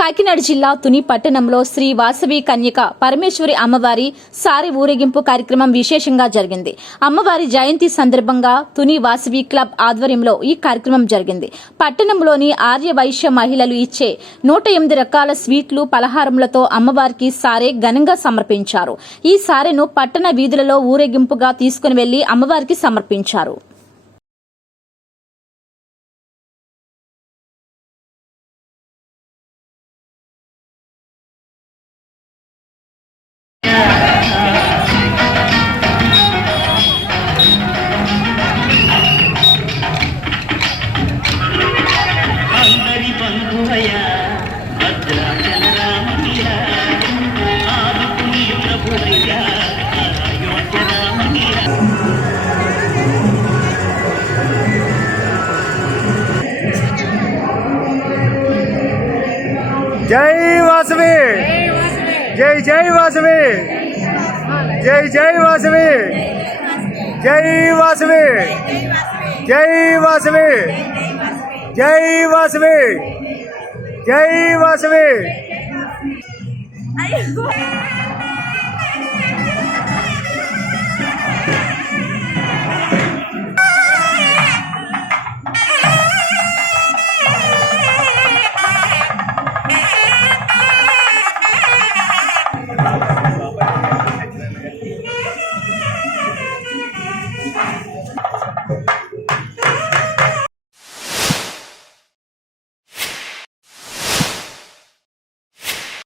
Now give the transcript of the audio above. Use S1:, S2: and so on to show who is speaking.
S1: కాకినాడ జిల్లా తుని పట్టణంలో శ్రీ వాసవి కన్యక పరమేశ్వరి అమ్మవారి సారి ఊరేగింపు కార్యక్రమం విశేషంగా జరిగింది. అమ్మవారి జయంతి సందర్భంగా తుని వాసవి క్లబ్ ఆధ్వర్యంలో ఈ కార్యక్రమం జరిగింది. పట్టణంలోని ఆర్య వైశ్య మహిళలు ఇచ్చే నూట ఎనిమిది రకాల స్వీట్లు పలహారములతో అమ్మవారికి సారే ఘనంగా సమర్పించారు. ఈ సారెను పట్టణ వీధులలో ఊరేగింపుగా తీసుకుని వెళ్ళి అమ్మవారికి సమర్పించారు.
S2: जय
S3: वासवी जय जय वासवी जय जय वासवी जय वासवी जय वासवी जय वासवी जय वासवी Thank
S4: you.